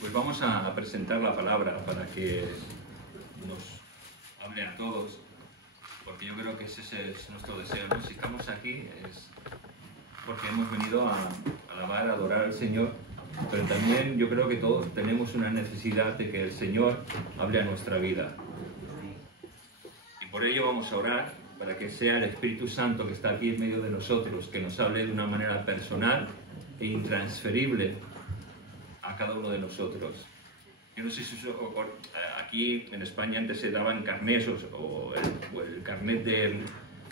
Pues vamos a presentar la palabra para que nos hable a todos, porque yo creo que ese es nuestro deseo, ¿no? Si estamos aquí es porque hemos venido a alabar, a adorar al Señor, pero también yo creo que todos tenemos una necesidad de que el Señor hable a nuestra vida. Y por ello vamos a orar para que sea el Espíritu Santo que está aquí en medio de nosotros, que nos hable de una manera personal e intransferible a cada uno de nosotros. Yo no sé si aquí en España antes se daban carnés o el carnet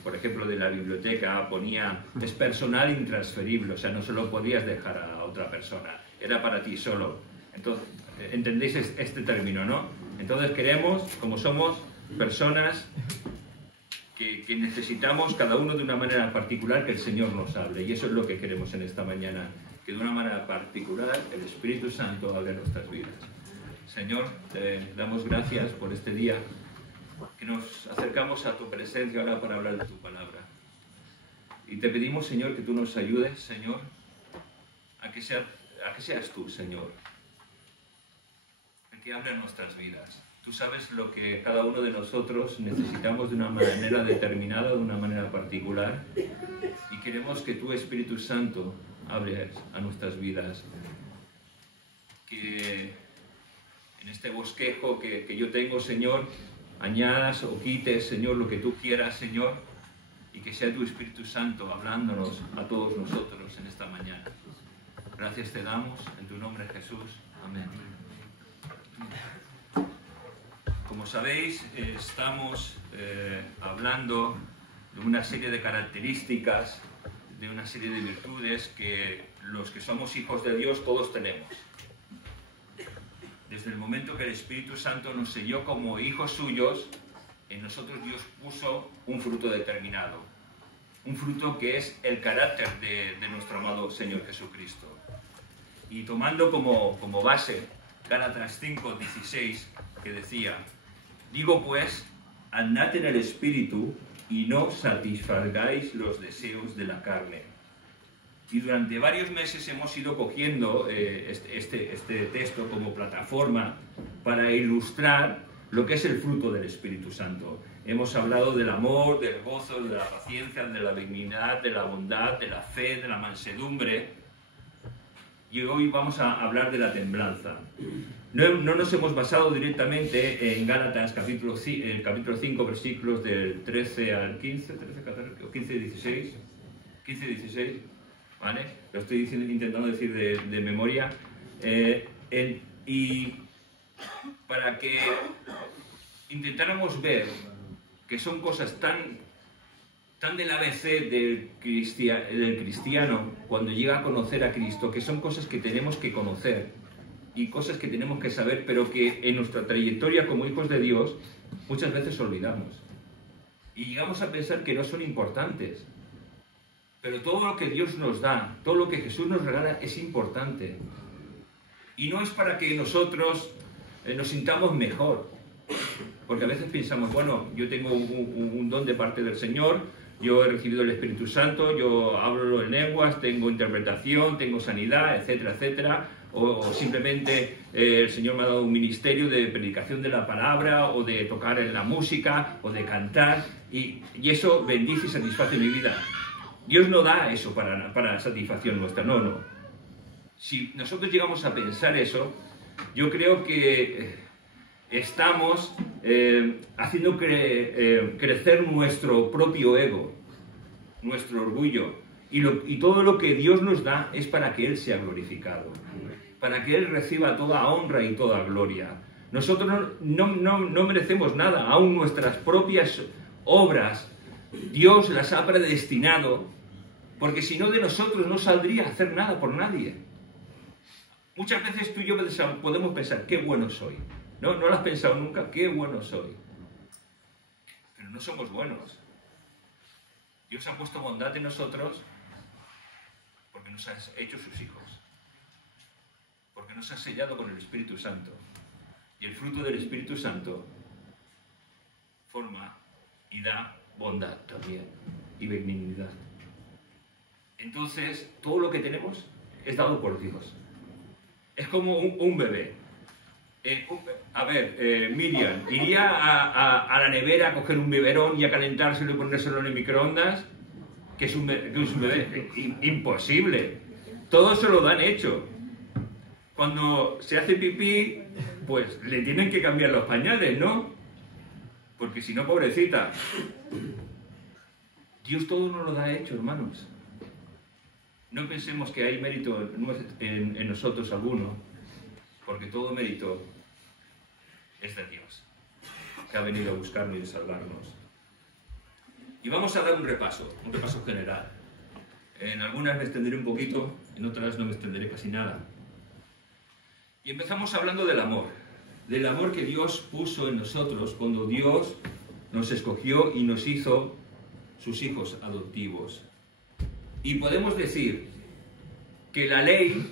por ejemplo, de la biblioteca ponía es personal intransferible, o sea, no se lo podías dejar a otra persona, era para ti solo. Entonces, ¿entendéis este término, no? Entonces queremos, como somos personas que necesitamos cada uno de una manera particular que el Señor nos hable, y eso es lo que queremos en esta mañana, que de una manera particular el Espíritu Santo hable en nuestras vidas. Señor, te damos gracias por este día, que nos acercamos a tu presencia ahora para hablar de tu palabra. Y te pedimos, Señor, que tú nos ayudes, Señor, a que seas tú, Señor, el que hable en nuestras vidas. Tú sabes lo que cada uno de nosotros necesitamos de una manera determinada, de una manera particular, y queremos que tu Espíritu Santo hable a nuestras vidas. Que en este bosquejo que yo tengo, Señor, añadas o quites, Señor, lo que tú quieras, Señor, y que sea tu Espíritu Santo hablándonos a todos nosotros en esta mañana. Gracias te damos, en tu nombre, Jesús. Amén. Como sabéis, estamos hablando de una serie de características, de una serie de virtudes que los que somos hijos de Dios todos tenemos. Desde el momento que el Espíritu Santo nos selló como hijos suyos, en nosotros Dios puso un fruto determinado. Un fruto que es el carácter de nuestro amado Señor Jesucristo. Y tomando como base Gálatas 5:16, que decía: digo pues, andad en el Espíritu y no satisfagáis los deseos de la carne. Y durante varios meses hemos ido cogiendo este texto como plataforma para ilustrar lo que es el fruto del Espíritu Santo. Hemos hablado del amor, del gozo, de la paciencia, de la benignidad, de la bondad, de la fe, de la mansedumbre. Y hoy vamos a hablar de la templanza. No nos hemos basado directamente en Gálatas capítulo 5, versículos del 13 al 15, 15 y 16, 15 y 16, ¿vale? Lo estoy intentando decir de memoria. Y para que intentáramos ver que son cosas tan del ABC del cristiano cuando llega a conocer a Cristo, que son cosas que tenemos que conocer y cosas que tenemos que saber, pero que en nuestra trayectoria como hijos de Dios muchas veces olvidamos. Y llegamos a pensar que no son importantes. Pero todo lo que Dios nos da, todo lo que Jesús nos regala es importante. Y no es para que nosotros nos sintamos mejor. Porque a veces pensamos, bueno, yo tengo un don de parte del Señor, yo he recibido el Espíritu Santo, yo hablo en lenguas, tengo interpretación, tengo sanidad, etcétera, etcétera. O simplemente el Señor me ha dado un ministerio de predicación de la palabra, o de tocar en la música, o de cantar, y eso bendice y satisface mi vida. Dios no da eso para satisfacción nuestra, no. Si nosotros llegamos a pensar eso, yo creo que estamos haciendo crecer nuestro propio ego, nuestro orgullo, y todo lo que Dios nos da es para que Él sea glorificado, para que Él reciba toda honra y toda gloria. Nosotros no merecemos nada, aún nuestras propias obras, Dios las ha predestinado, porque si no, de nosotros no saldría a hacer nada por nadie. Muchas veces tú y yo podemos pensar, qué bueno soy. ¿No lo has pensado nunca? Qué bueno soy. Pero no somos buenos. Dios ha puesto bondad en nosotros porque nos ha hecho sus hijos. Porque nos ha sellado con el Espíritu Santo. Y el fruto del Espíritu Santo forma y da bondad también y benignidad. Entonces, todo lo que tenemos es dado por Dios. Es como un bebé. Miriam, ¿iría a la nevera a coger un biberón y a calentárselo y ponérselo en el microondas? Que es un bebé. Imposible. Todo se lo dan hecho. Cuando se hace pipí, pues le tienen que cambiar los pañales, ¿no? Porque si no, pobrecita. Dios todo nos lo da hecho, hermanos. No pensemos que hay mérito en nosotros alguno, porque todo mérito es de Dios, que ha venido a buscarnos y a salvarnos. Y vamos a dar un repaso general. En algunas me extenderé un poquito, en otras no me extenderé casi nada. Y empezamos hablando del amor que Dios puso en nosotros cuando Dios nos escogió y nos hizo sus hijos adoptivos. Y podemos decir que la ley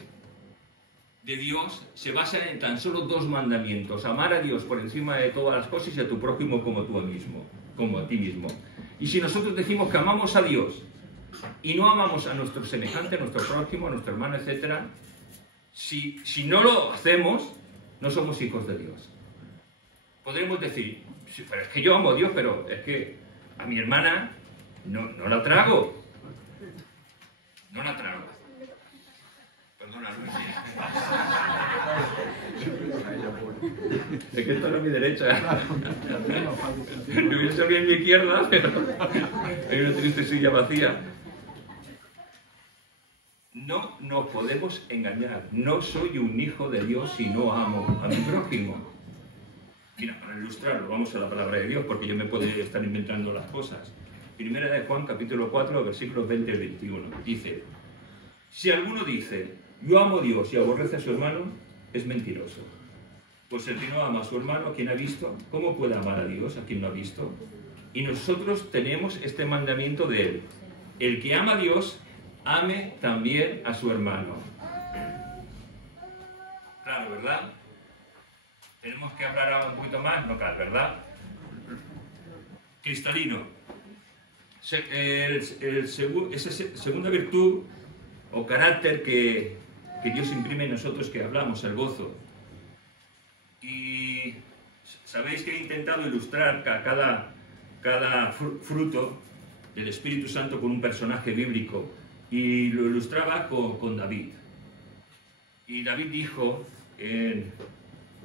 de Dios se basa en tan solo 2 mandamientos: amar a Dios por encima de todas las cosas y a tu prójimo como a ti mismo. Y si nosotros decimos que amamos a Dios y no amamos a nuestro semejante, a nuestro prójimo, a nuestro hermano, etc., si no lo hacemos, no somos hijos de Dios. Podremos decir, sí, pero es que yo amo a Dios, pero es que a mi hermana no la trago. No la trago. Perdona, Luis. Es que esto no es mi derecha. Me hubiese salido en mi izquierda, pero hay una triste silla vacía. No nos podemos engañar. No soy un hijo de Dios si no amo a mi prójimo. Mira, para ilustrarlo, vamos a la palabra de Dios, porque yo me puedo estar inventando las cosas. Primera de Juan, capítulo 4, versículos 20 y 21. Dice: si alguno dice, yo amo a Dios y aborrece a su hermano, es mentiroso. Pues el que no ama a su hermano, a quien ha visto, ¿cómo puede amar a Dios, a quien no ha visto? Y nosotros tenemos este mandamiento de él: el que ama a Dios, ame también a su hermano. Claro, ¿verdad? Tenemos que hablar ahora un poquito más, no claro, ¿verdad? Cristalino. Esa segunda virtud o carácter que Dios imprime en nosotros, que hablamos, el gozo. Y sabéis que he intentado ilustrar cada fruto del Espíritu Santo con un personaje bíblico, y lo ilustraba con David. Y David dijo,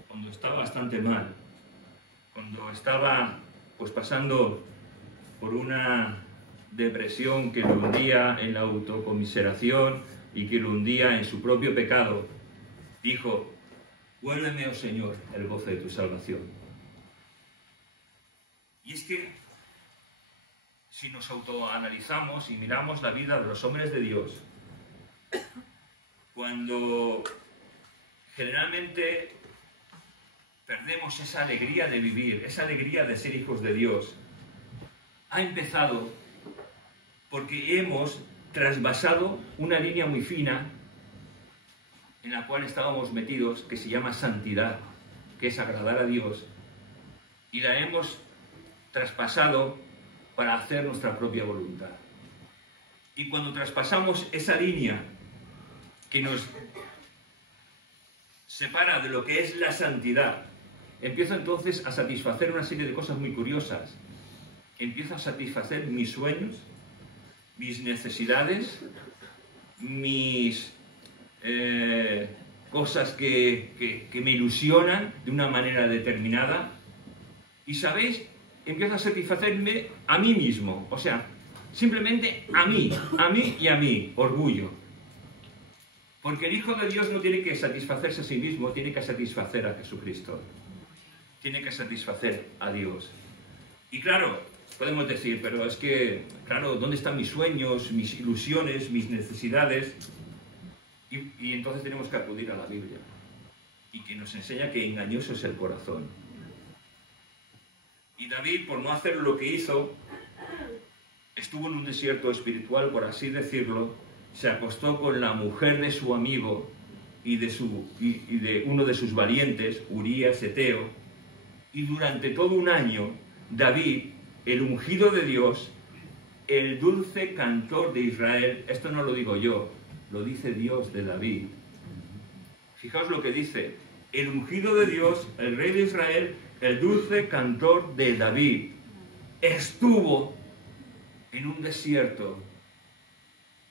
cuando estaba bastante mal, cuando estaba pues pasando por una depresión que lo hundía en la autocomiseración y que lo hundía en su propio pecado, dijo: vuélveme, oh Señor, el gozo de tu salvación. Y es que si nos autoanalizamos y miramos la vida de los hombres de Dios, cuando generalmente perdemos esa alegría de vivir, esa alegría de ser hijos de Dios, ha empezado porque hemos trasvasado una línea muy fina en la cual estábamos metidos, que se llama santidad, que es agradar a Dios, y la hemos traspasado para hacer nuestra propia voluntad. Y cuando traspasamos esa línea que nos separa de lo que es la santidad, empiezo entonces a satisfacer una serie de cosas muy curiosas. Empiezo a satisfacer mis sueños, mis necesidades, mis cosas que me ilusionan de una manera determinada. Y ¿sabéis? Empiezo a satisfacerme a mí mismo, o sea, simplemente a mí y a mí, orgullo. Porque el Hijo de Dios no tiene que satisfacerse a sí mismo, tiene que satisfacer a Jesucristo. Tiene que satisfacer a Dios. Y claro, podemos decir, pero es que, claro, ¿dónde están mis sueños, mis ilusiones, mis necesidades? Y entonces tenemos que acudir a la Biblia, y que nos enseña que engañoso es el corazón. Y David, por no hacer lo que hizo, estuvo en un desierto espiritual, por así decirlo, se acostó con la mujer de su amigo y de uno de sus valientes, Urías Eteo, y durante todo un año, David, el ungido de Dios, el dulce cantor de Israel, esto no lo digo yo, lo dice Dios de David, Fijaos lo que dice: el ungido de Dios, el rey de Israel, el dulce cantor de David, estuvo en un desierto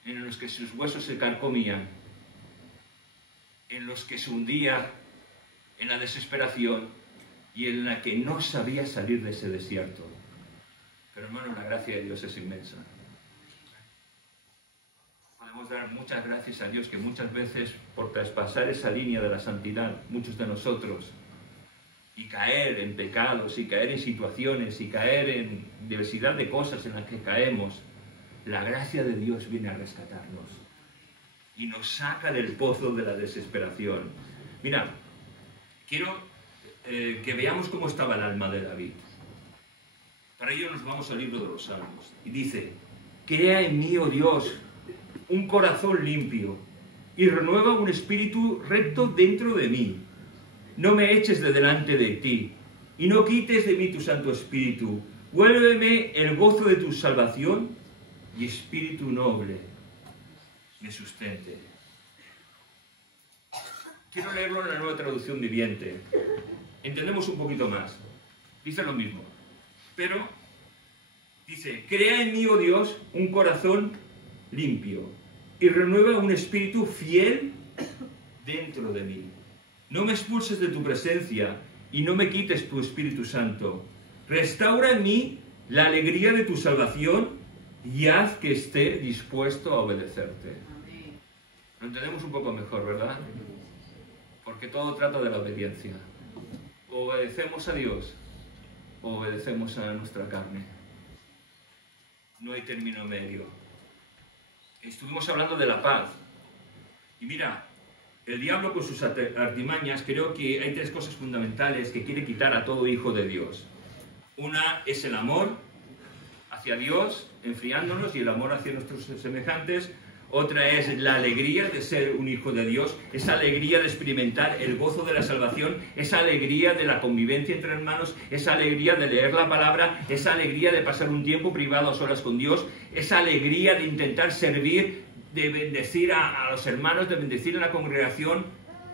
en los que sus huesos se carcomían, en los que se hundía en la desesperación y en la que no sabía salir de ese desierto. Pero hermano, la gracia de Dios es inmensa. Podemos dar muchas gracias a Dios que muchas veces, por traspasar esa línea de la santidad, muchos de nosotros, y caer en pecados, y caer en situaciones, y caer en diversidad de cosas en las que caemos, la gracia de Dios viene a rescatarnos y nos saca del pozo de la desesperación. Mira, quiero que veamos cómo estaba el alma de David. Para ello nos vamos al libro de los Salmos. Y dice: crea en mí, oh Dios, un corazón limpio y renueva un espíritu recto dentro de mí. No me eches de delante de ti y no quites de mí tu Santo Espíritu. Vuélveme el gozo de tu salvación y espíritu noble me sustente. Quiero leerlo en la Nueva Traducción Viviente. Entendemos un poquito más. Dice lo mismo, pero dice: crea en mí, oh Dios, un corazón limpio y renueva un espíritu fiel dentro de mí. No me expulses de tu presencia y no me quites tu Espíritu Santo. Restaura en mí la alegría de tu salvación y haz que esté dispuesto a obedecerte. Lo entendemos un poco mejor, ¿verdad? Porque todo trata de la obediencia. O obedecemos a Dios o obedecemos a nuestra carne. No hay término medio. Estuvimos hablando de la paz. Y mira, el diablo con sus artimañas, creo que hay tres cosas fundamentales que quiere quitar a todo hijo de Dios. Una es el amor hacia Dios, enfriándonos, y el amor hacia nuestros semejantes. Otra es la alegría de ser un hijo de Dios, esa alegría de experimentar el gozo de la salvación, esa alegría de la convivencia entre hermanos, esa alegría de leer la palabra, esa alegría de pasar un tiempo privado a solas con Dios, esa alegría de intentar servir, de bendecir a los hermanos, de bendecir a la congregación.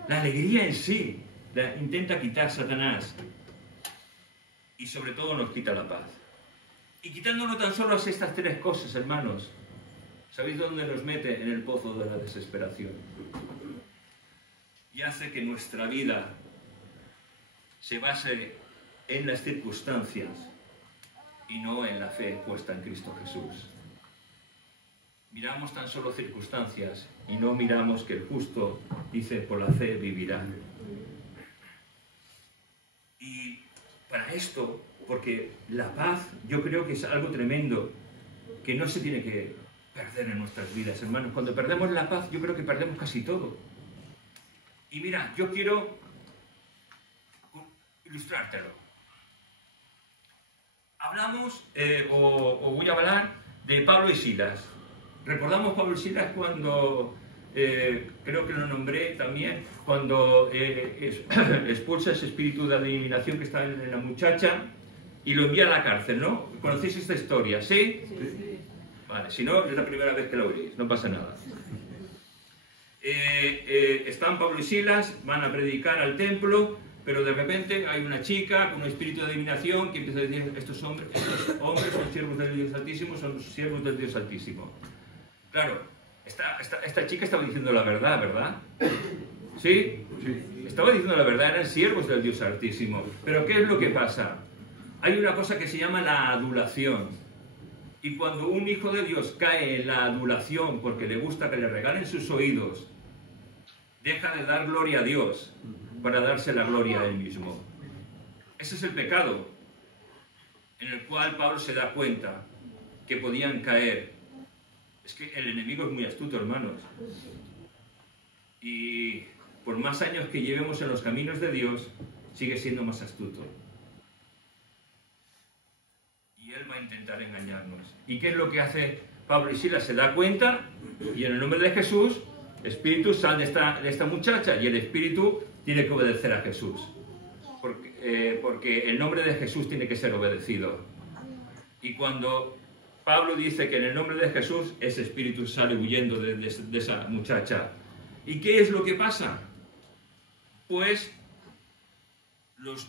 La alegría en sí la intenta quitar Satanás, y sobre todo nos quita la paz. Y quitándonos tan solo estas tres cosas, hermanos, ¿sabéis dónde nos mete? En el pozo de la desesperación. Y hace que nuestra vida se base en las circunstancias y no en la fe puesta en Cristo Jesús. Miramos tan solo circunstancias y no miramos que el justo, dice, por la fe vivirá. Y para esto, porque la paz yo creo que es algo tremendo, que no se tiene que perder en nuestras vidas, hermanos. Cuando perdemos la paz, yo creo que perdemos casi todo. Y mira, yo quiero ilustrártelo. Hablamos, o voy a hablar de Pablo y Silas. Recordamos Pablo y Silas cuando, creo que lo nombré también, cuando expulsa ese espíritu de adivinación que está en la muchacha y lo envía a la cárcel, ¿no? ¿Conocéis esta historia? ¿Sí? Sí. Vale, si no, es la primera vez que la oís, no pasa nada. Están Pablo y Silas, van a predicar al templo, pero de repente hay una chica con un espíritu de adivinación que empieza a decir: estos hombres son siervos del Dios Altísimo, son siervos del Dios Altísimo. Claro, esta chica estaba diciendo la verdad, ¿verdad? ¿Sí? Sí. Estaba diciendo la verdad, eran siervos del Dios Altísimo. Pero ¿qué es lo que pasa? Hay una cosa que se llama la adulación. Y cuando un hijo de Dios cae en la adulación porque le gusta que le regalen sus oídos, deja de dar gloria a Dios para darse la gloria a él mismo. Ese es el pecado en el cual Pablo se da cuenta que podían caer. Es que el enemigo es muy astuto, hermanos. Y por más años que llevemos en los caminos de Dios, sigue siendo más astuto. Y él va a intentar engañarnos. ¿Y qué es lo que hace Pablo y Silas? Se da cuenta y en el nombre de Jesús, espíritu, sal de esta muchacha, y el espíritu tiene que obedecer a Jesús. Porque el nombre de Jesús tiene que ser obedecido. Y cuando Pablo dice que en el nombre de Jesús, ese espíritu sale huyendo de esa muchacha. ¿Y qué es lo que pasa? pues los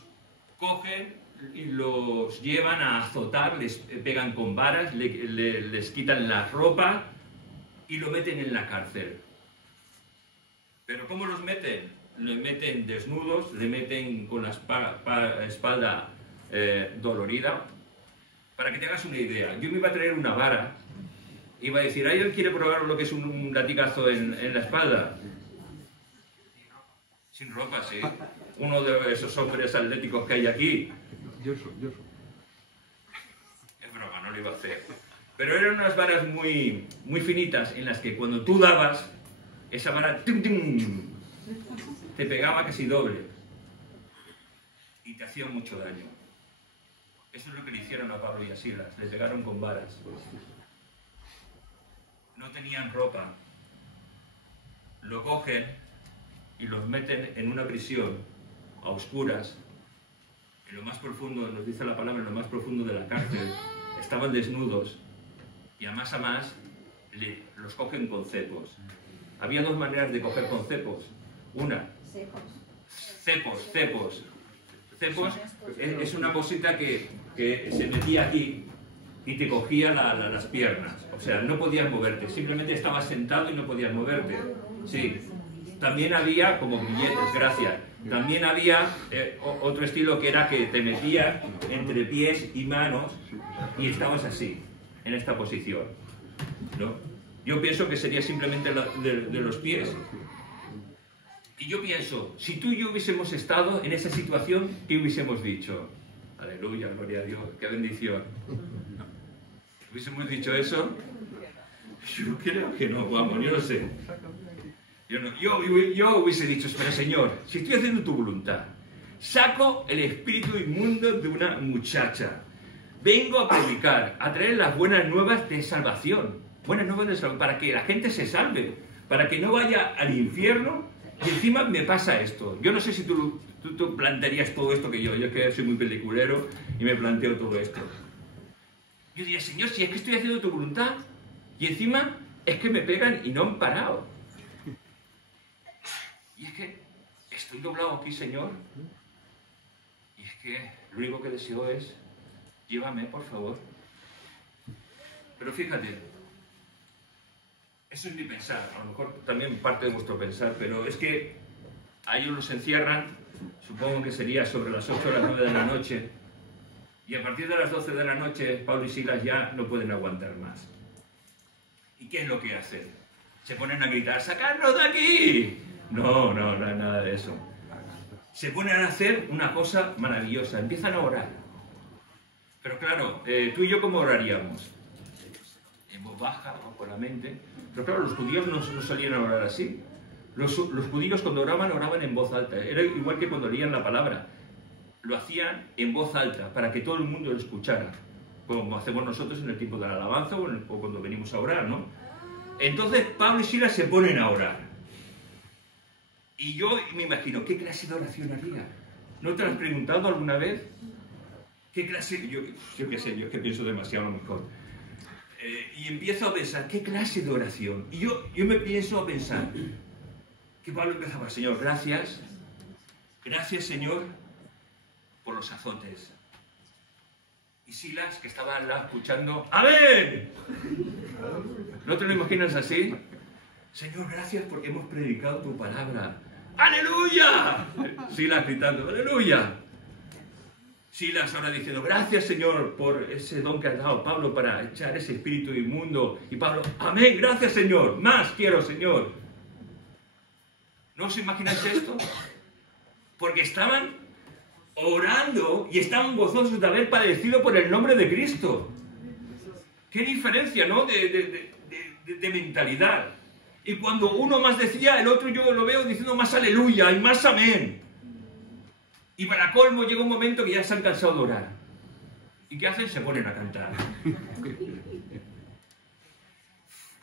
cogen y los llevan a azotar, les pegan con varas, les quitan la ropa y lo meten en la cárcel. ¿Pero cómo los meten? Les meten desnudos, le meten con la espalda dolorida. Para que te hagas una idea, yo me iba a traer una vara, iba a decir, ¿alguien quiere probar lo que es un latigazo en la espalda? Sin ropa, sí. Uno de esos hombres atléticos que hay aquí. Yo soy. Es broma, no lo iba a hacer. Pero eran unas varas muy finitas en las que cuando tú dabas, esa vara ¡tum, tum! Te pegaba casi doble. Y te hacía mucho daño. Eso es lo que le hicieron a Pablo y a Silas. Les pegaron con varas. No tenían ropa. Lo cogen y los meten en una prisión a oscuras. En lo más profundo, nos dice la palabra, en lo más profundo de la cárcel. Estaban desnudos. Y a más los cogen con cepos. Había dos maneras de coger con cepos. Una, cepos. Cepos es una cosita que se metía aquí y te cogía las piernas. O sea, no podías moverte, simplemente estabas sentado y no podías moverte. Sí. También había, como billetes, gracias. También había otro estilo que era que te metías entre pies y manos y estabas así, en esta posición, ¿no? Yo pienso que sería simplemente de los pies. Y yo pienso, si tú y yo hubiésemos estado en esa situación, ¿qué hubiésemos dicho? Aleluya, gloria a Dios, qué bendición. ¿Hubiésemos dicho eso? Yo creo que no, vamos, yo no sé. Yo hubiese dicho, espera, Señor, si estoy haciendo tu voluntad, saco el espíritu inmundo de una muchacha, vengo a predicar, a traer las buenas nuevas de salvación, para que la gente se salve, para que no vaya al infierno. Y encima me pasa esto. Yo no sé si tú plantearías todo esto que yo es que soy muy peliculero y me planteo todo esto. Yo diría, Señor, si es que estoy haciendo tu voluntad y encima es que me pegan y no han parado. Y es que estoy doblado aquí, Señor. Y es que lo único que deseo es, llévame, por favor. Pero fíjate, eso es mi pensar, a lo mejor también parte de vuestro pensar, pero es que a ellos los encierran, supongo que sería sobre las 8 o las 9 de la noche, y a partir de las 12 de la noche Pablo y Silas ya no pueden aguantar más. ¿Y qué es lo que hacen? Se ponen a gritar, ¡sacadnos de aquí! No hay nada de eso. Se ponen a hacer una cosa maravillosa, empiezan a orar. Pero claro, tú y yo ¿cómo oraríamos? En voz baja o con la mente. Pero claro, los judíos no solían orar así. Los judíos cuando oraban en voz alta. Era igual que cuando leían la palabra. Lo hacían en voz alta, para que todo el mundo lo escuchara. Como hacemos nosotros en el tiempo de la alabanza o cuando venimos a orar, ¿no? Entonces Pablo y Silas se ponen a orar. Y yo me imagino, ¿qué clase de oración haría? ¿No te lo has preguntado alguna vez? ¿Qué clase? Yo qué sé, yo es que pienso demasiado a lo mejor. Y empiezo a pensar, ¿qué clase de oración? Y yo me pienso a pensar, que Pablo empezaba, Señor, gracias, Señor, por los azotes. Y Silas, que estaba al lado escuchando, ¡amén! ¿No te lo imaginas así? Señor, gracias porque hemos predicado tu palabra. ¡Aleluya! Silas gritando, ¡aleluya! Silas ahora diciendo, gracias Señor por ese don que has dado, Pablo, para echar ese espíritu inmundo. Y Pablo, amén, gracias Señor, más quiero Señor. ¿No os imagináis esto? Porque estaban orando y estaban gozosos de haber padecido por el nombre de Cristo. Qué diferencia, ¿no? De mentalidad. Y cuando uno más decía, el otro yo lo veo diciendo más aleluya y más amén. Y para colmo llega un momento que ya se han cansado de orar. ¿Y qué hacen? Se ponen a cantar.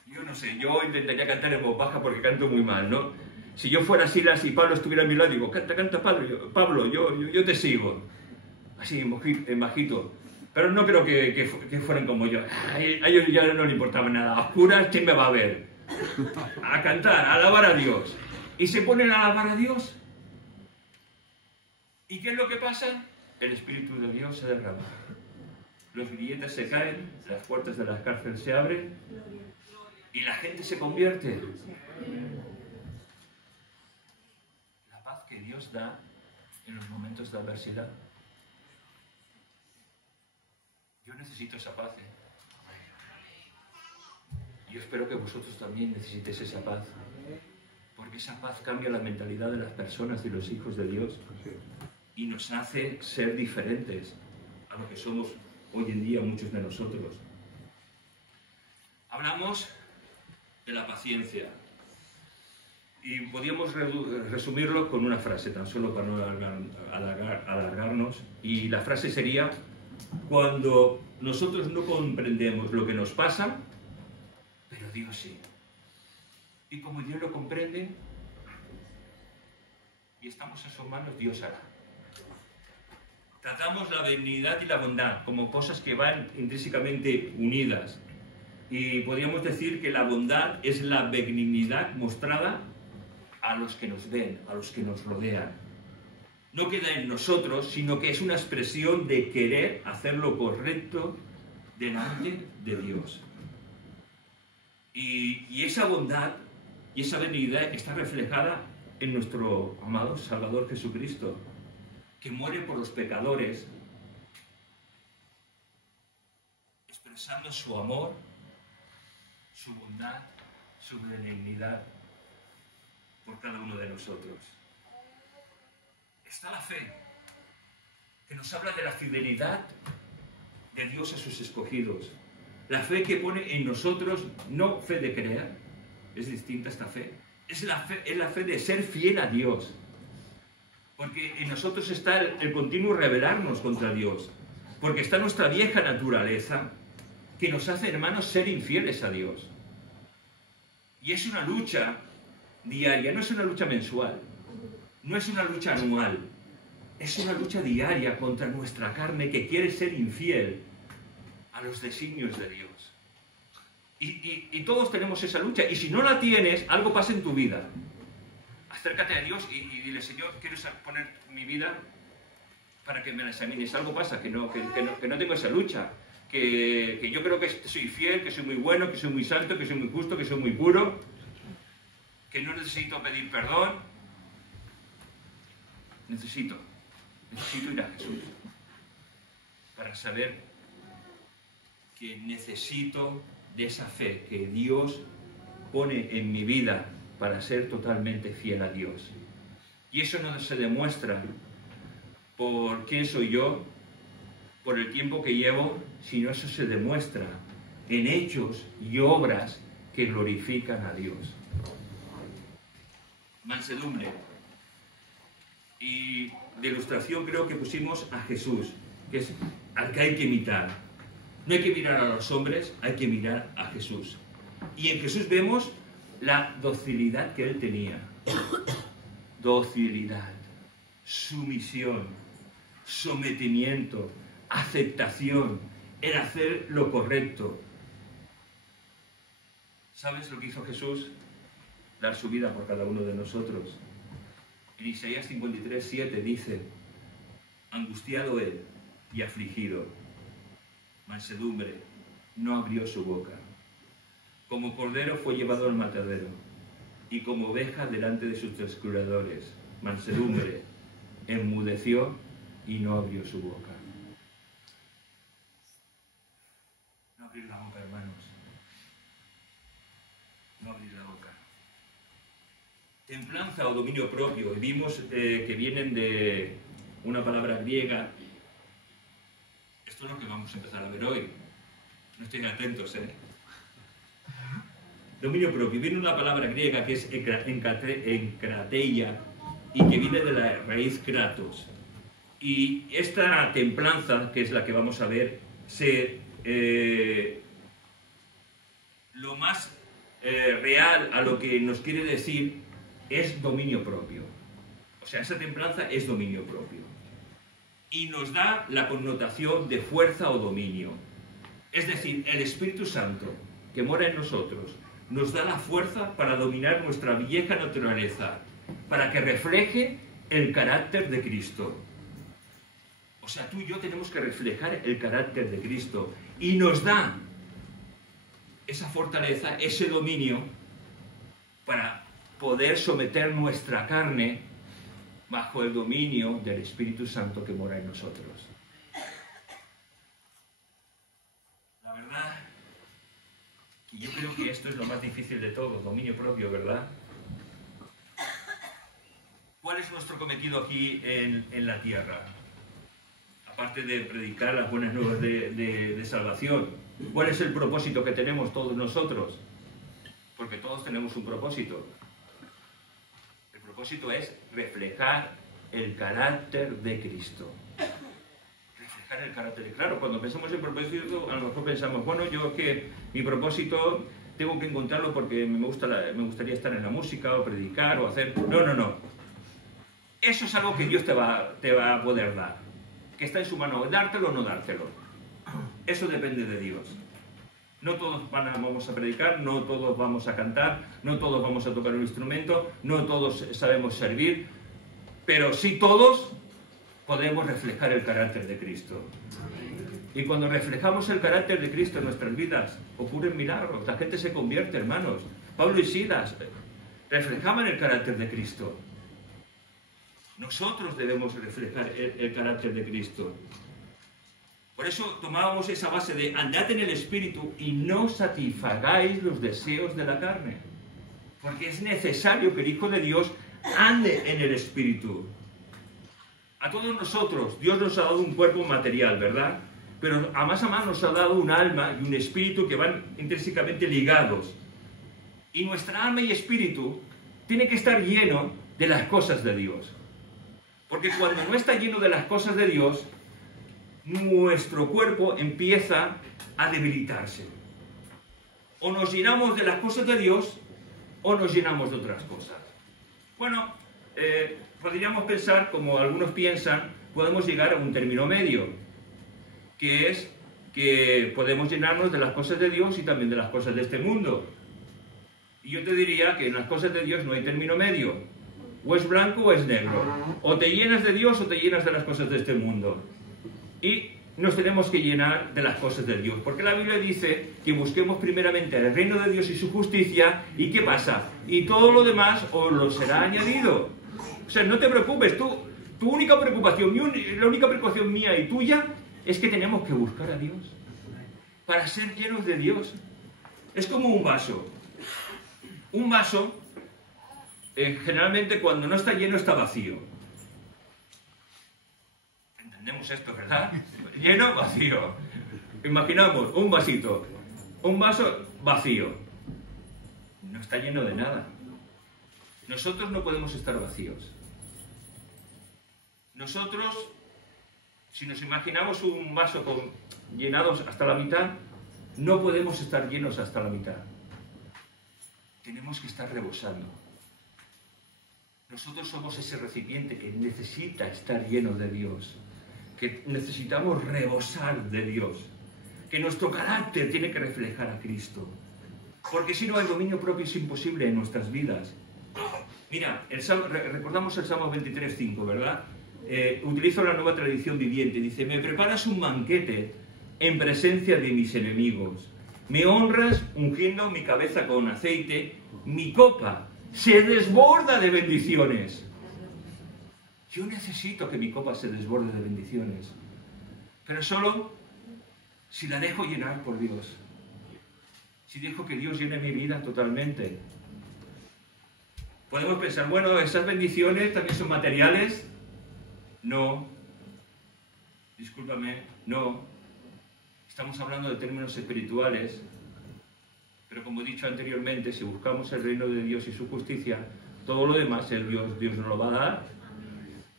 Yo no sé, yo intentaría cantar en voz baja porque canto muy mal, ¿no? Si yo fuera Silas y Pablo estuviera a mi lado, digo, canta, Pablo, yo te sigo. Así, en bajito. Pero no creo que fueran como yo. A ellos ya no le importaba nada. A oscuras, ¿quién me va a ver? A cantar, a alabar a Dios. Y se ponen a alabar a Dios. ¿Y qué es lo que pasa? El Espíritu de Dios se derrama. Los grilletes se caen, las puertas de las cárceles se abren y la gente se convierte. La paz que Dios da en los momentos de adversidad. Yo necesito esa paz. Yo espero que vosotros también necesitéis esa paz. Porque esa paz cambia la mentalidad de las personas y los hijos de Dios. Y nos hace ser diferentes a lo que somos hoy en día muchos de nosotros. Hablamos de la paciencia. Y podríamos resumirlo con una frase, tan solo para no alargarnos. Y la frase sería: cuando nosotros no comprendemos lo que nos pasa, pero Dios sí. Y como Dios lo comprende y estamos en sus manos, Dios hará. Tratamos la benignidad y la bondad como cosas que van intrínsecamente unidas. Y podríamos decir que la bondad es la benignidad mostrada a los que nos ven, a los que nos rodean. No queda en nosotros, sino que es una expresión de querer hacer lo correcto delante de Dios. Y esa bondad y esa benignidad está reflejada en nuestro amado Salvador Jesucristo, que muere por los pecadores, expresando su amor, su bondad, su benignidad por cada uno de nosotros. Está la fe, que nos habla de la fidelidad de Dios a sus escogidos. La fe que pone en nosotros, no fe de creer, es distinta esta fe. Es la fe de ser fiel a Dios. Porque en nosotros está el continuo rebelarnos contra Dios. Porque está nuestra vieja naturaleza que nos hace, hermanos, ser infieles a Dios. Y es una lucha diaria, no es una lucha mensual, no es una lucha anual, es una lucha diaria contra nuestra carne que quiere ser infiel a los designios de Dios. Y todos tenemos esa lucha, y si no la tienes, algo pasa en tu vida. Acércate a Dios y dile: Señor, quiero poner mi vida para que me la examines. Algo pasa, que no tengo esa lucha, que yo creo que soy fiel, que soy muy bueno, que soy muy santo, que soy muy justo, que soy muy puro, que no necesito pedir perdón. Necesito ir a Jesús para saber que necesito de esa fe que Dios pone en mi vida para ser totalmente fiel a Dios. Y eso no se demuestra por quién soy yo, por el tiempo que llevo, sino eso se demuestra en hechos y obras que glorifican a Dios. Mansedumbre. Y de ilustración creo que pusimos a Jesús, que es al que hay que imitar. No hay que mirar a los hombres, hay que mirar a Jesús. Y en Jesús vemos la docilidad que él tenía. Docilidad, sumisión, sometimiento, aceptación, el hacer lo correcto. ¿Sabes lo que hizo Jesús? Dar su vida por cada uno de nosotros. En Isaías 53:7 dice: angustiado él y afligido, mansedumbre, no abrió su boca. Como cordero fue llevado al matadero, y como oveja delante de sus descuidadores, mansedumbre, enmudeció y no abrió su boca. No abrir la boca, hermanos. No abrir la boca. Templanza o dominio propio. Y vimos que vienen de una palabra griega. Esto es lo que vamos a empezar a ver hoy. No estén atentos, Dominio propio. Viene una palabra griega que es enkrateia y que viene de la raíz kratos. Y esta templanza, que es la que vamos a ver, lo más real a lo que nos quiere decir es dominio propio. O sea, esa templanza es dominio propio. Y nos da la connotación de fuerza o dominio. Es decir, el Espíritu Santo que mora en nosotros nos da la fuerza para dominar nuestra vieja naturaleza, para que refleje el carácter de Cristo. O sea, tú y yo tenemos que reflejar el carácter de Cristo. Y nos da esa fortaleza, ese dominio, para poder someter nuestra carne bajo el dominio del Espíritu Santo que mora en nosotros. La verdad, que yo creo que esto es lo más difícil de todo, dominio propio, ¿verdad? ¿Cuál es nuestro cometido aquí en la tierra? Aparte de predicar las buenas nuevas de salvación, ¿cuál es el propósito que tenemos todos nosotros? Porque todos tenemos un propósito. El propósito es reflejar el carácter de Cristo. Reflejar el carácter de... Claro, cuando pensamos en propósito, a lo mejor pensamos, bueno, yo es que mi propósito tengo que encontrarlo porque me gustaría estar en la música o predicar o hacer... No, no, no. Eso es algo que Dios te va a poder dar. Que está en su mano, dártelo o no dártelo. Eso depende de Dios. No todos vamos a predicar, no todos vamos a cantar, no todos vamos a tocar un instrumento, no todos sabemos servir, pero sí todos podemos reflejar el carácter de Cristo. Y cuando reflejamos el carácter de Cristo en nuestras vidas, ocurren milagros, la gente se convierte, hermanos. Pablo y Silas reflejaban el carácter de Cristo. Nosotros debemos reflejar el carácter de Cristo. Por eso tomábamos esa base de andad en el Espíritu y no satisfagáis los deseos de la carne. Porque es necesario que el Hijo de Dios ande en el Espíritu. A todos nosotros, Dios nos ha dado un cuerpo material, ¿verdad? Pero a más nos ha dado un alma y un espíritu que van intrínsecamente ligados. Y nuestra alma y espíritu tiene que estar lleno de las cosas de Dios. Porque cuando no está lleno de las cosas de Dios, nuestro cuerpo empieza a debilitarse. O nos llenamos de las cosas de Dios, o nos llenamos de otras cosas. Bueno, podríamos pensar, como algunos piensan, podemos llegar a un término medio, que es que podemos llenarnos de las cosas de Dios y también de las cosas de este mundo. Y yo te diría que en las cosas de Dios no hay término medio. O es blanco o es negro. O te llenas de Dios o te llenas de las cosas de este mundo. Y nos tenemos que llenar de las cosas de Dios. Porque la Biblia dice que busquemos primeramente el reino de Dios y su justicia. ¿Y qué pasa? Y todo lo demás os lo será añadido. O sea, no te preocupes. Tu única preocupación, la única preocupación mía y tuya, es que tenemos que buscar a Dios. Para ser llenos de Dios. Es como un vaso. Un vaso... generalmente cuando no está lleno está vacío. Entendemos esto, ¿verdad? Lleno, vacío. Imaginamos un vasito, un vaso vacío. No está lleno de nada. Nosotros no podemos estar vacíos. Nosotros, si nos imaginamos un vaso llenados hasta la mitad, no podemos estar llenos hasta la mitad. Tenemos que estar rebosando. Nosotros somos ese recipiente que necesita estar lleno de Dios, que necesitamos rebosar de Dios, que nuestro carácter tiene que reflejar a Cristo, porque si no el dominio propio es imposible en nuestras vidas. Mira, recordamos el Salmo 23:5, ¿verdad? Utilizo la nueva tradición viviente, dice, me preparas un banquete en presencia de mis enemigos, me honras ungiendo mi cabeza con aceite, mi copa se desborda de bendiciones. Yo necesito que mi copa se desborde de bendiciones, pero solo si la dejo llenar por Dios, si dejo que Dios llene mi vida totalmente. Podemos pensar, bueno, ¿esas bendiciones también son materiales? No. Discúlpame, no. Estamos hablando de términos espirituales. Pero como he dicho anteriormente, si buscamos el reino de Dios y su justicia, todo lo demás Dios nos lo va a dar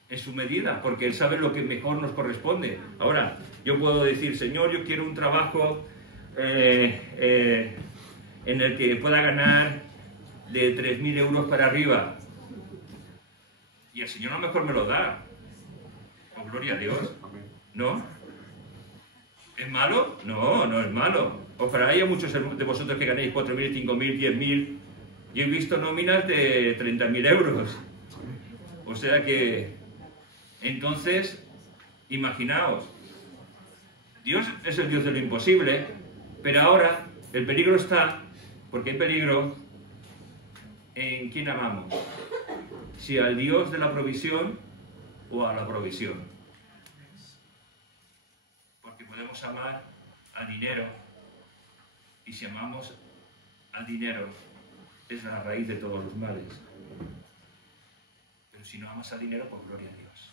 en su medida, porque Él sabe lo que mejor nos corresponde. Ahora, yo puedo decir, Señor, yo quiero un trabajo en el que pueda ganar de 3.000 euros para arriba. Y el Señor a lo mejor me lo da. Oh, gloria a Dios. ¿No? ¿Es malo? No, no es malo. Ojalá haya muchos de vosotros que ganéis 4.000, 5.000, 10.000. Yo he visto nóminas de 30.000 euros. O sea que, entonces, Imaginaos, Dios es el Dios de lo imposible, pero ahora el peligro está, porque hay peligro en quién amamos, si al Dios de la provisión o a la provisión. Porque podemos amar al dinero, y si amamos al dinero es la raíz de todos los males. Pero si no amas al dinero, pues gloria a Dios.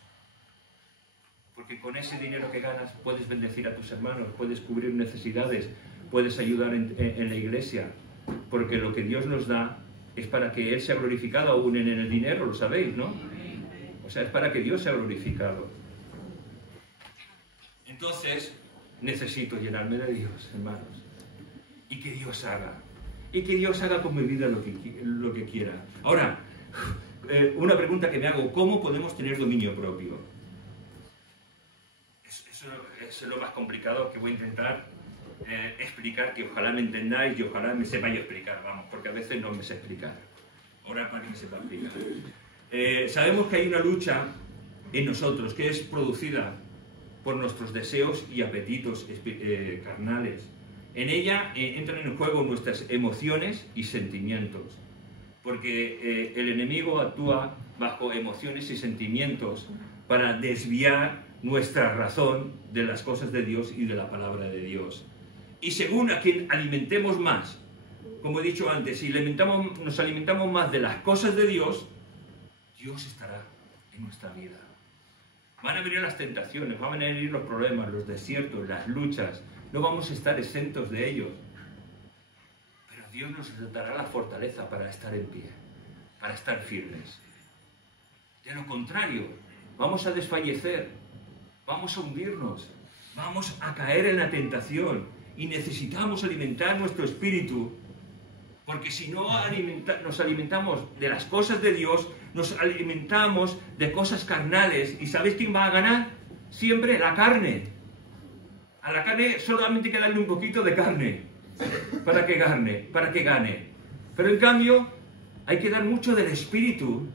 Porque con ese dinero que ganas puedes bendecir a tus hermanos, puedes cubrir necesidades, puedes ayudar en la iglesia. Porque lo que Dios nos da es para que Él sea glorificado aún en el dinero, lo sabéis, ¿no? O sea, es para que Dios sea glorificado. Entonces, necesito llenarme de Dios, hermanos. Y que Dios haga. Y que Dios haga con mi vida lo que quiera. Ahora, una pregunta que me hago, ¿cómo podemos tener dominio propio? Eso es lo más complicado que voy a intentar explicar, que ojalá me entendáis y ojalá me sepa yo explicar, vamos, porque a veces no me sé explicar. Ahora para que me sepa explicar. Sabemos que hay una lucha en nosotros que es producida por nuestros deseos y apetitos carnales. En ella entran en juego nuestras emociones y sentimientos, porque el enemigo actúa bajo emociones y sentimientos para desviar nuestra razón de las cosas de Dios y de la palabra de Dios. Y según a quien alimentemos más, como he dicho antes, si nos alimentamos más de las cosas de Dios, Dios estará en nuestra vida. Van a venir las tentaciones, van a venir los problemas, los desiertos, las luchas. No vamos a estar exentos de ellos. Pero Dios nos dará la fortaleza para estar en pie, para estar firmes. De lo contrario, vamos a desfallecer, vamos a hundirnos, vamos a caer en la tentación y necesitamos alimentar nuestro espíritu, porque si no nos alimentamos de las cosas de Dios, nos alimentamos de cosas carnales. ¿Y sabéis quién va a ganar? Siempre la carne. A la carne solamente hay que darle un poquito de carne para que gane. Pero en cambio hay que dar mucho del espíritu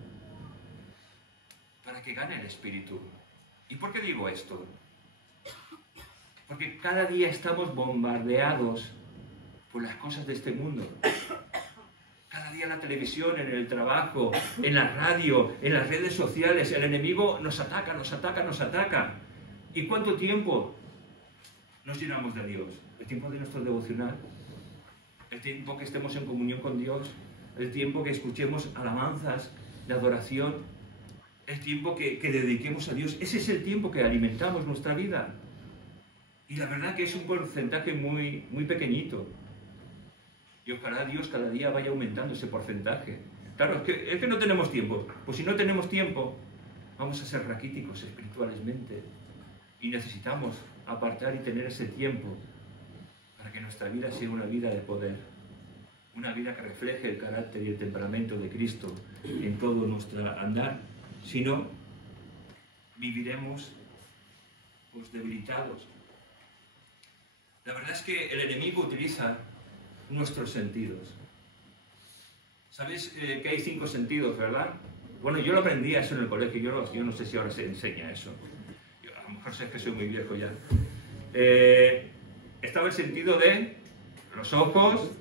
para que gane el espíritu. ¿Y por qué digo esto? Porque cada día estamos bombardeados por las cosas de este mundo. Cada día en la televisión, en el trabajo, en la radio, en las redes sociales, el enemigo nos ataca, nos ataca, nos ataca. ¿Y cuánto tiempo nos llenamos de Dios? El tiempo de nuestro devocional, el tiempo que estemos en comunión con Dios, el tiempo que escuchemos alabanzas de adoración, el tiempo que dediquemos a Dios. Ese es el tiempo que alimentamos nuestra vida. Y la verdad que es un porcentaje muy, muy pequeñito. Y ojalá Dios cada día vaya aumentando ese porcentaje. Claro, es que no tenemos tiempo. Pues si no tenemos tiempo, vamos a ser raquíticos espiritualmente. Y necesitamos apartar y tener ese tiempo para que nuestra vida sea una vida de poder. Una vida que refleje el carácter y el temperamento de Cristo en todo nuestro andar. Si no, viviremos pues debilitados. La verdad es que el enemigo utiliza nuestros sentidos. ¿Sabéis que hay 5 sentidos, verdad? Bueno, yo lo aprendí eso en el colegio, yo no sé si ahora se enseña eso. A lo mejor sé que soy muy viejo ya. Estaba el sentido de los ojos,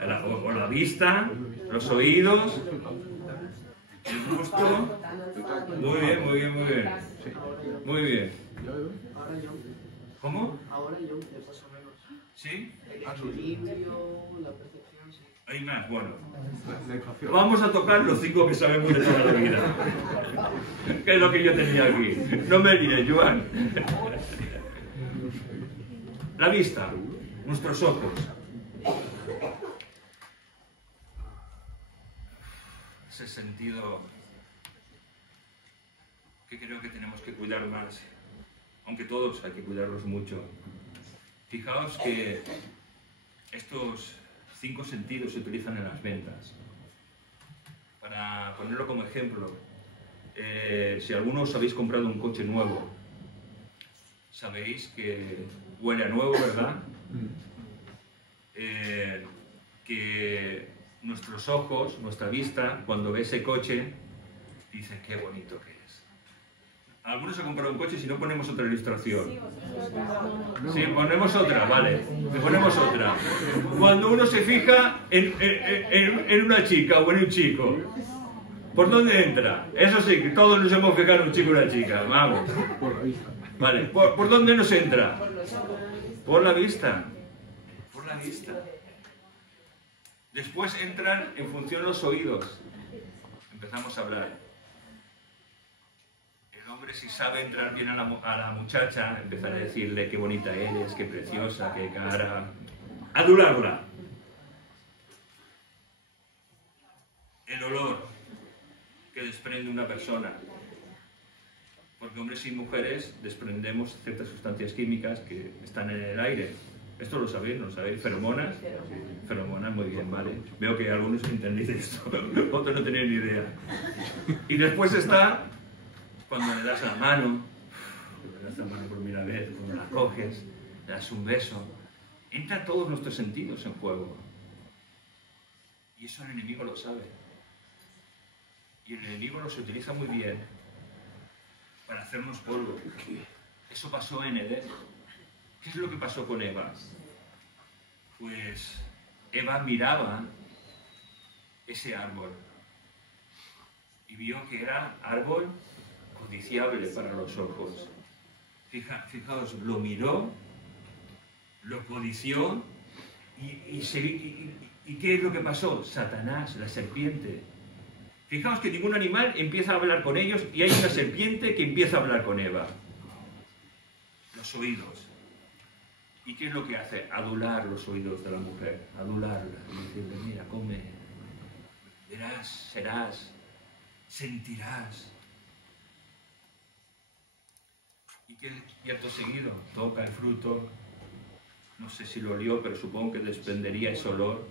o la vista, los oídos, el gusto. Muy bien, muy bien, muy bien. Sí. Muy bien. ¿Cómo? Ahora yo, más o menos. ¿Sí? El equilibrio, la percepción, sí. Hay más, bueno. Vamos a tocar los 5 que sabemos de toda la vida. Que es lo que yo tenía aquí. No me diré, Joan. La vista, nuestros ojos. Ese sentido que creo que tenemos que cuidar más. Aunque todos hay que cuidarlos mucho. Fijaos que estos 5 sentidos se utilizan en las ventas. Para ponerlo como ejemplo, si algunos habéis comprado un coche nuevo, sabéis que huele a nuevo, ¿verdad? Que nuestros ojos, nuestra vista, cuando ve ese coche, dice qué bonito que es. Algunos se compraron un coche y si no ponemos otra ilustración. Sí, ponemos otra, vale. Ponemos otra. Cuando uno se fija en una chica o en un chico, ¿por dónde entra? Eso sí, que todos nos hemos fijado en un chico y una chica, vamos. Vale, ¿por dónde nos entra? Por la vista. Por la vista. Después entran en función los oídos. Empezamos a hablar. El hombre, si sabe entrar bien a la muchacha, empezará a decirle qué bonita eres, qué preciosa, qué cara. Adularla. El olor que desprende una persona. Porque hombres y mujeres desprendemos ciertas sustancias químicas que están en el aire. ¿Esto lo sabéis? ¿No lo sabéis? ¿Feromonas? Feromonas, muy bien, vale. Veo que algunos entendéis esto, otros no tenéis ni idea. Y después está cuando le das la mano por primera vez, cuando la coges, le das un beso. Entran todos nuestros sentidos en juego. Y eso el enemigo lo sabe. Y el enemigo los utiliza muy bien para hacernos polvo. Eso pasó en Edén. ¿Qué es lo que pasó con Eva? Pues Eva miraba ese árbol y vio que era árbol codiciable para los ojos. Fijaos, lo miró, lo codició y ¿qué es lo que pasó? Satanás, la serpiente. Fijaos que ningún animal empieza a hablar con ellos y hay una serpiente que empieza a hablar con Eva. Los oídos. ¿Y qué es lo que hace? Adular los oídos de la mujer, adularla y decirle, mira, come, verás, serás, sentirás. Y acto seguido toca el fruto, no sé si lo olió, pero supongo que desprendería ese olor,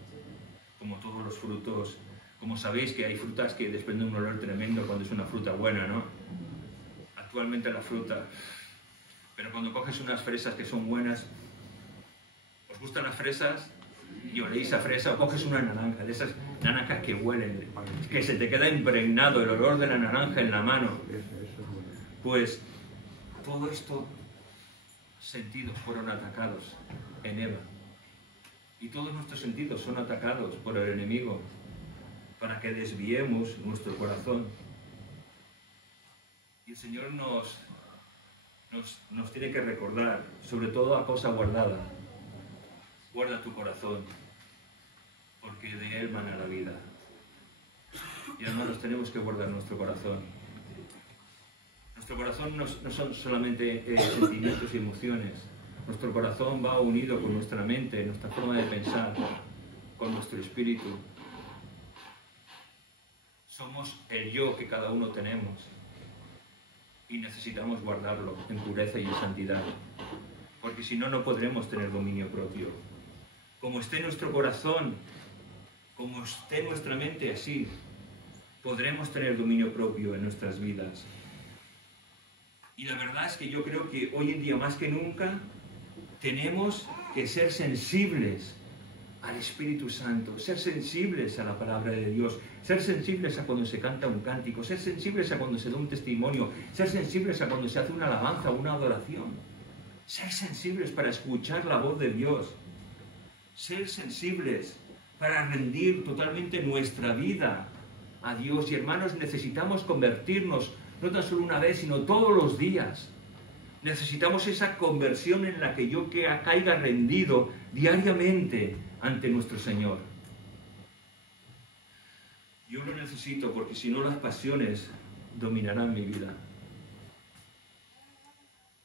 como todos los frutos. Como sabéis que hay frutas que desprenden un olor tremendo cuando es una fruta buena, ¿no? Actualmente la fruta. Pero cuando coges unas fresas que son buenas, ¿os gustan las fresas? Y oléis a fresa, o coges una naranja, de esas naranjas que huelen, que se te queda impregnado el olor de la naranja en la mano. Pues todo esto, sentidos fueron atacados en Eva. Y todos nuestros sentidos son atacados por el enemigo para que desviemos nuestro corazón. Y el Señor nos tiene que recordar, sobre todo a cosa guardada. Guarda tu corazón, porque de él mana la vida. Y hermanos, tenemos que guardar nuestro corazón. Nuestro corazón no son solamente sentimientos y emociones. Nuestro corazón va unido con nuestra mente, nuestra forma de pensar, con nuestro espíritu. Somos el yo que cada uno tenemos y necesitamos guardarlo en pureza y en santidad, porque si no, no podremos tener dominio propio. Como esté nuestro corazón, como esté nuestra mente, así podremos tener dominio propio en nuestras vidas. Y la verdad es que yo creo que hoy en día más que nunca tenemos que ser sensibles al Espíritu Santo, ser sensibles a la palabra de Dios, ser sensibles a cuando se canta un cántico, ser sensibles a cuando se da un testimonio, ser sensibles a cuando se hace una alabanza, una adoración, ser sensibles para escuchar la voz de Dios, ser sensibles para rendir totalmente nuestra vida a Dios. Y hermanos, necesitamos convertirnos no tan solo una vez, sino todos los días. Necesitamos esa conversión en la que yo caiga rendido diariamente ante nuestro Señor. Yo lo necesito porque si no las pasiones dominarán mi vida.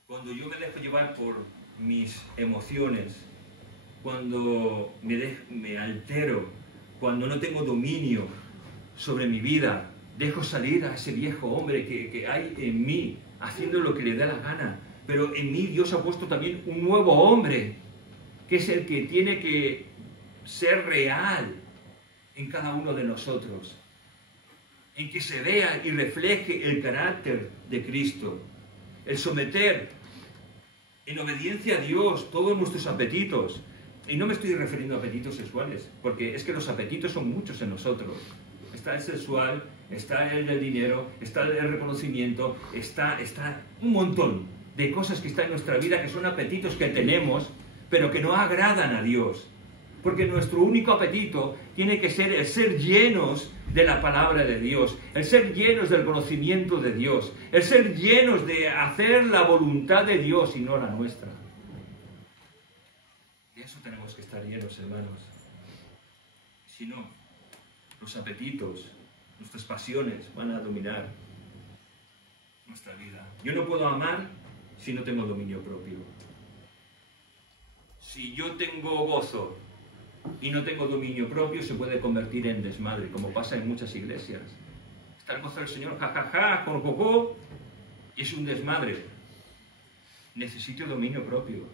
Cuando yo me dejo llevar por mis emociones, cuando me altero, cuando no tengo dominio sobre mi vida, dejo salir a ese viejo hombre que hay en mí, haciendo lo que le da la gana. Pero en mí Dios ha puesto también un nuevo hombre, que es el que tiene que ser real en cada uno de nosotros, en que se vea y refleje el carácter de Cristo, el someter en obediencia a Dios todos nuestros apetitos. Y no me estoy refiriendo a apetitos sexuales, porque es que los apetitos son muchos en nosotros. Está el sexual, está el del dinero, está el del reconocimiento, está un montón de cosas que están en nuestra vida que son apetitos que tenemos, pero que no agradan a Dios. Porque nuestro único apetito tiene que ser el ser llenos de la palabra de Dios, el ser llenos del conocimiento de Dios, el ser llenos de hacer la voluntad de Dios y no la nuestra. De eso tenemos que estar llenos, hermanos. Si no, los apetitos, nuestras pasiones van a dominar nuestra vida. Yo no puedo amar si no tengo dominio propio. Si yo tengo gozo y no tengo dominio propio, se puede convertir en desmadre, como pasa en muchas iglesias. Está el gozo del Señor, jajaja, con coco, y es un desmadre. Necesito dominio propio.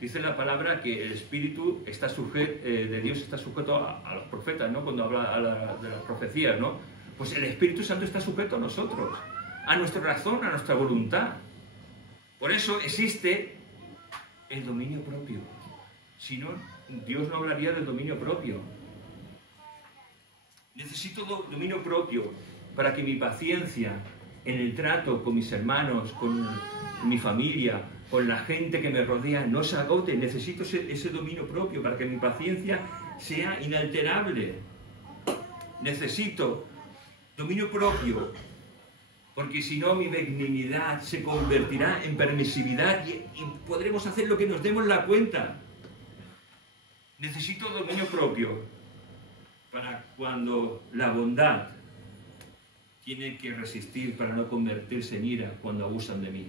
Dice la palabra que el Espíritu está de Dios está sujeto a los profetas, ¿no? Cuando habla de las profecías, ¿no? Pues el Espíritu Santo está sujeto a nosotros, a nuestra razón, a nuestra voluntad. Por eso existe el dominio propio. Si no, Dios no hablaría del dominio propio. Necesito dominio propio para que mi paciencia en el trato con mis hermanos, con mi familia, con la gente que me rodea, no se agote. Necesito ese dominio propio para que mi paciencia sea inalterable. Necesito dominio propio, porque si no mi benignidad se convertirá en permisividad y podremos hacer lo que nos demos la cuenta. Necesito dominio propio para cuando la bondad tiene que resistir para no convertirse en ira cuando abusan de mí.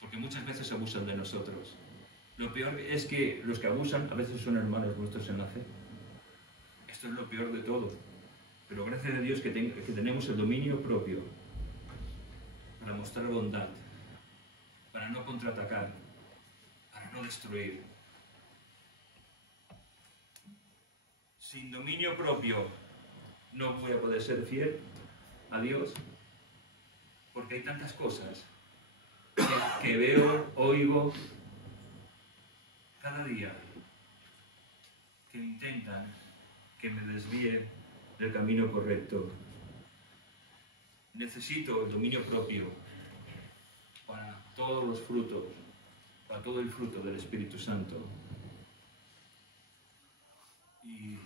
Porque muchas veces abusan de nosotros. Lo peor es que los que abusan a veces son hermanos nuestros en la fe. Esto es lo peor de todo. Pero gracias a Dios que tenemos el dominio propio para mostrar bondad, para no contraatacar, para no destruir. Sin dominio propio no voy a poder ser fiel a Dios, porque hay tantas cosas que veo, oigo cada día que intentan que me desvíe del camino correcto. Necesito el dominio propio para todos los frutos, para todo el fruto del Espíritu Santo. Y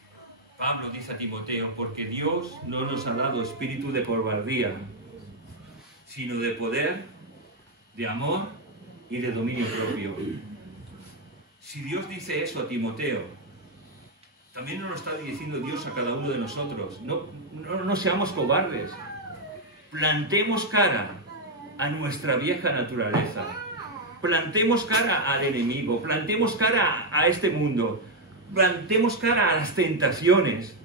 Pablo dice a Timoteo, porque Dios no nos ha dado espíritu de cobardía, sino de poder, de amor y de dominio propio. Si Dios dice eso a Timoteo, también nos lo está diciendo Dios a cada uno de nosotros. No seamos cobardes. Plantemos cara a nuestra vieja naturaleza. Plantemos cara al enemigo. Plantemos cara a este mundo. Plantemos cara a las tentaciones.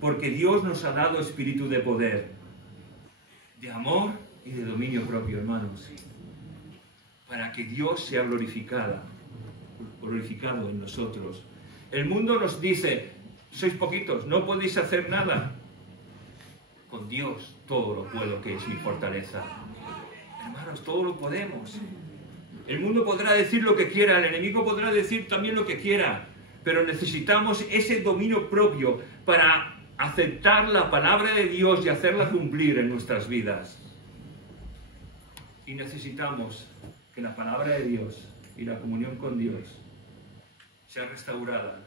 Porque Dios nos ha dado espíritu de poder, de amor y de dominio propio, hermanos. Para que Dios sea glorificado en nosotros. El mundo nos dice, sois poquitos, no podéis hacer nada. Con Dios todo lo puedo, que es mi fortaleza. Hermanos, todo lo podemos. El mundo podrá decir lo que quiera, el enemigo podrá decir también lo que quiera, pero necesitamos ese dominio propio para aceptar la palabra de Dios y hacerla cumplir en nuestras vidas. Y necesitamos que la palabra de Dios y la comunión con Dios sea restaurada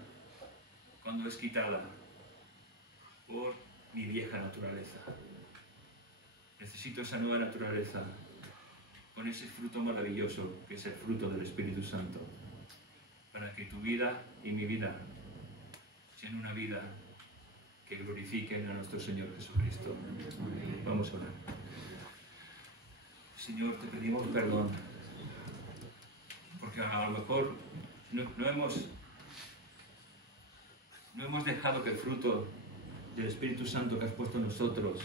cuando es quitada por mi vieja naturaleza. Necesito esa nueva naturaleza con ese fruto maravilloso que es el fruto del Espíritu Santo, para que tu vida y mi vida sean una vida que glorifiquen a nuestro Señor Jesucristo. Vamos a orar. Señor, te pedimos perdón, porque a lo mejor no hemos dejado que el fruto del Espíritu Santo que has puesto en nosotros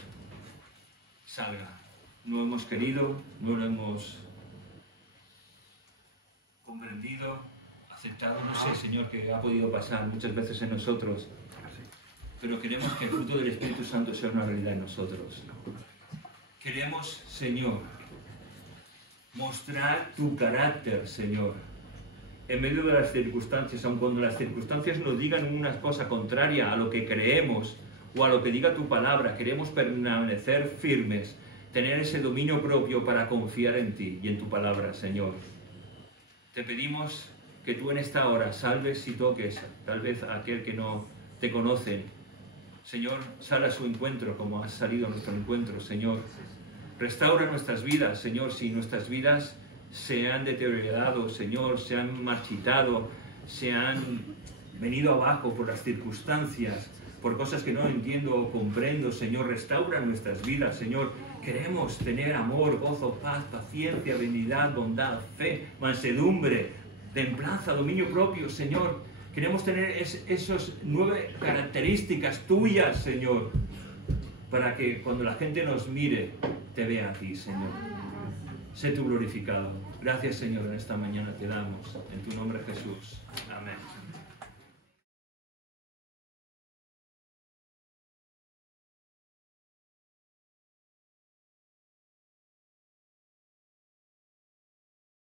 salga. No hemos querido, no lo hemos comprendido, aceptado. No sé, Señor, qué ha podido pasar muchas veces en nosotros, pero queremos que el fruto del Espíritu Santo sea una realidad en nosotros. Queremos, Señor, mostrar tu carácter, Señor, en medio de las circunstancias, aun cuando las circunstancias nos digan una cosa contraria a lo que creemos o a lo que diga tu palabra. Queremos permanecer firmes, tener ese dominio propio para confiar en ti y en tu palabra, Señor. Te pedimos que tú en esta hora salves y toques tal vez a aquel que no te conoce. Señor, sal a su encuentro como has salido a nuestro encuentro, Señor. Restaura nuestras vidas, Señor, si nuestras vidas se han deteriorado, Señor, se han marchitado, se han venido abajo por las circunstancias, por cosas que no entiendo o comprendo, Señor. Restaura nuestras vidas, Señor. Queremos tener amor, gozo, paz, paciencia, benignidad, bondad, fe, mansedumbre, templanza, dominio propio, Señor. Queremos tener esas 9 características tuyas, Señor, para que cuando la gente nos mire, te vea a ti, Señor. Sé tú glorificado. Gracias, Señor, en esta mañana te damos. En tu nombre, Jesús. Amén.